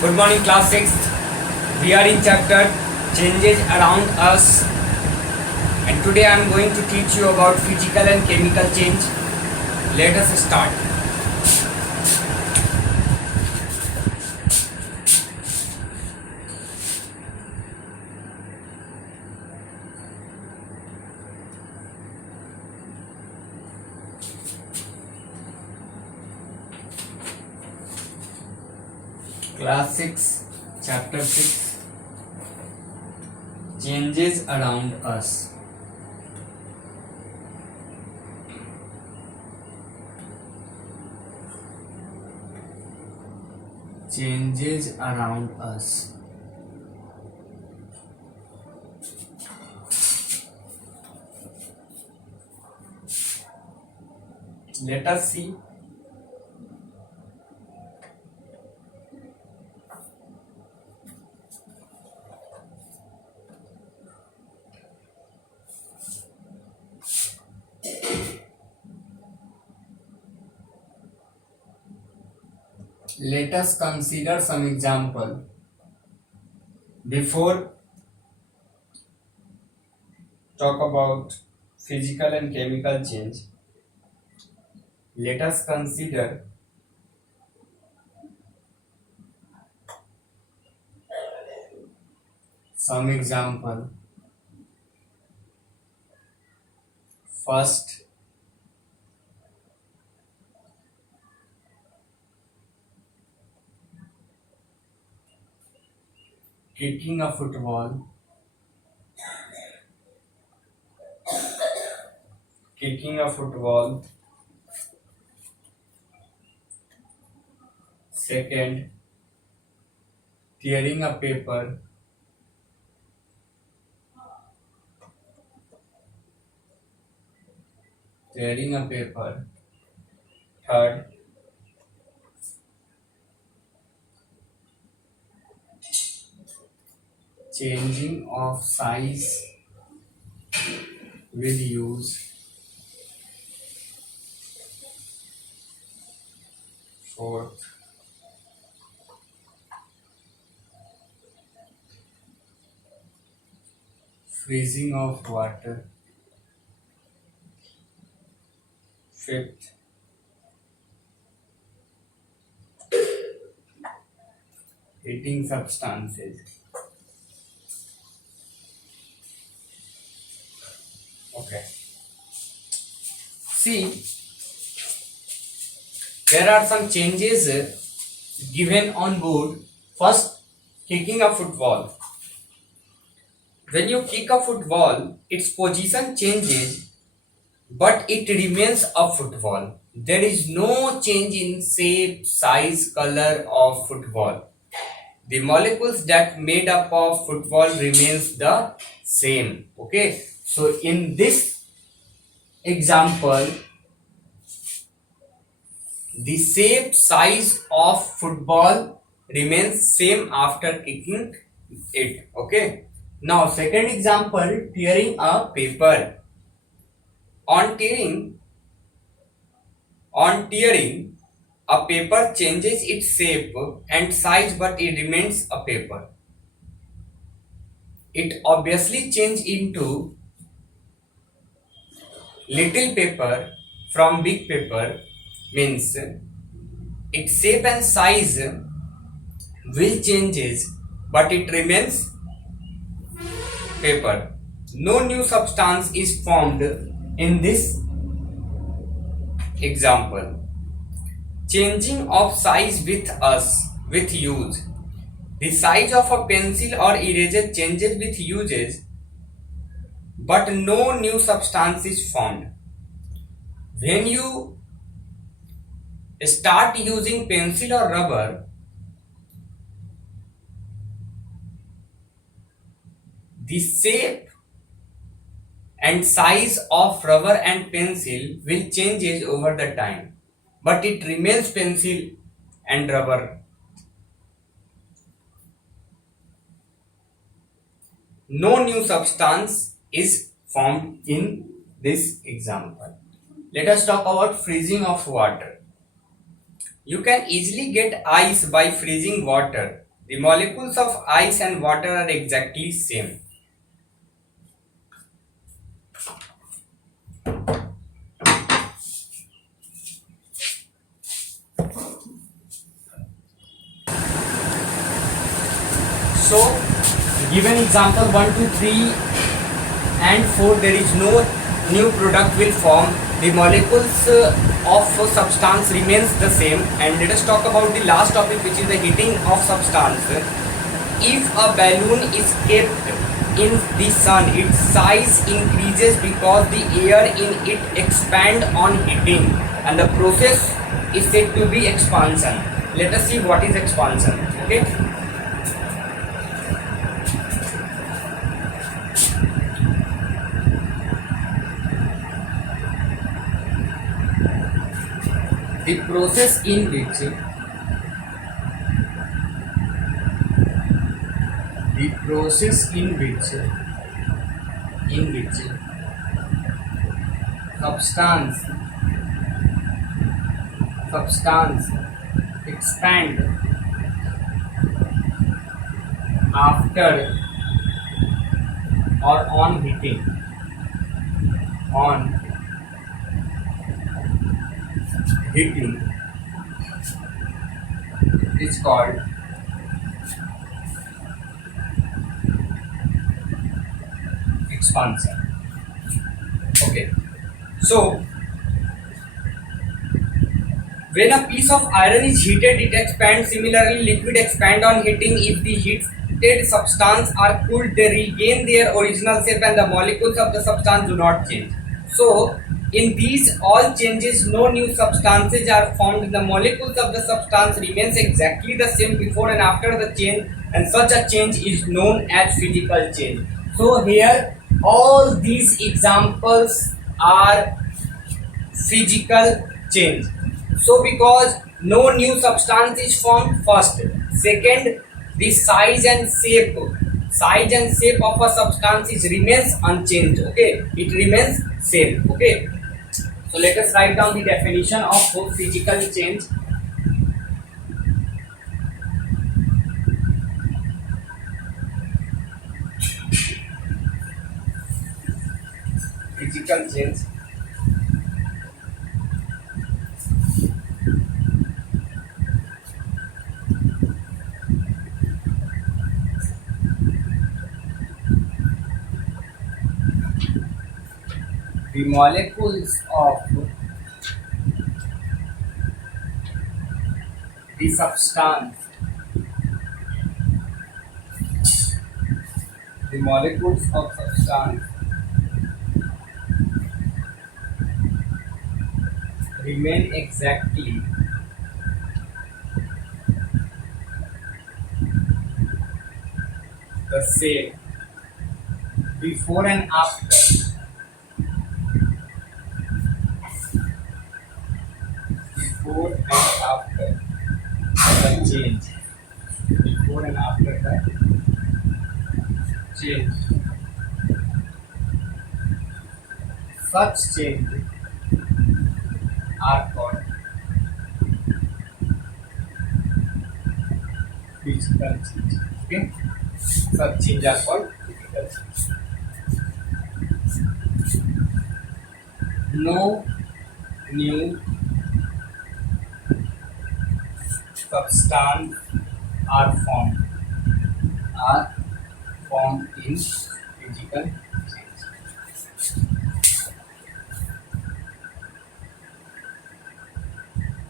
Good morning, class 6. We are in chapter Changes Around Us, and today I am going to teach you about physical and chemical change. Let us start. Class 6, chapter 6, Changes Around Us. Changes around us. Let us see. Let us consider some example. Before talk about physical and chemical change, let us consider some example. First, kicking a football. Kicking a football. Second, tearing a paper. Tearing a paper. Third, changing of size with use. Fourth, freezing of water. Fifth, heating substances. Okay. See, there are some changes given on board. First, kicking a football. When you kick a football, its position changes, but it remains a football. There is no change in shape, size, color of football. The molecules that made up of football remains the same. Okay, so in this example, the shape, size of football remains same after kicking it. Okay, now second example, tearing a paper. On tearing, a paper changes its shape and size, but it remains a paper. It obviously changes into little paper from big paper, means its shape and size will changes, but it remains paper. No new substance is formed in this example. Changing of size with use. The size of a pencil or eraser changes with uses, but no new substance is formed. When you start using pencil or rubber, the shape and size of rubber and pencil will changes over the time, but it remains pencil and rubber. No new substance is formed in this example. Let us talk about freezing of water. You can easily get ice by freezing water. The molecules of ice and water are exactly same. So, given example 1, 2, 3 and 4, there is no new product will form. The molecules of substance remains the same. And let us talk about the last topic, which is the heating of substance. If a balloon is kept in the sun, its size increases because the air in it expand on heating, and the process is said to be expansion. Let us see what is expansion. Okay. The process in which substance expand after or on heating is called expansion. Okay, so when a piece of iron is heated, it expands. Similarly, liquid expand on heating. If the heated substance are cooled, they regain their original shape and the molecules of the substance do not change. So, in these all changes, no new substances are formed. The molecules of the substance remains exactly the same before and after the change, and such a change is known as physical change. So, here all these examples are physical change. So because no new substance is formed, first. Second, the size and shape of a substance is remains unchanged. Okay, it remains same. Okay, so let us write down the definition of physical change. Physical change the molecules of the substance remain exactly the same before and after the change. Before and after the change. Such changes are called physical change. Okay? Such changes are called physical change. No new substance are formed in physical change.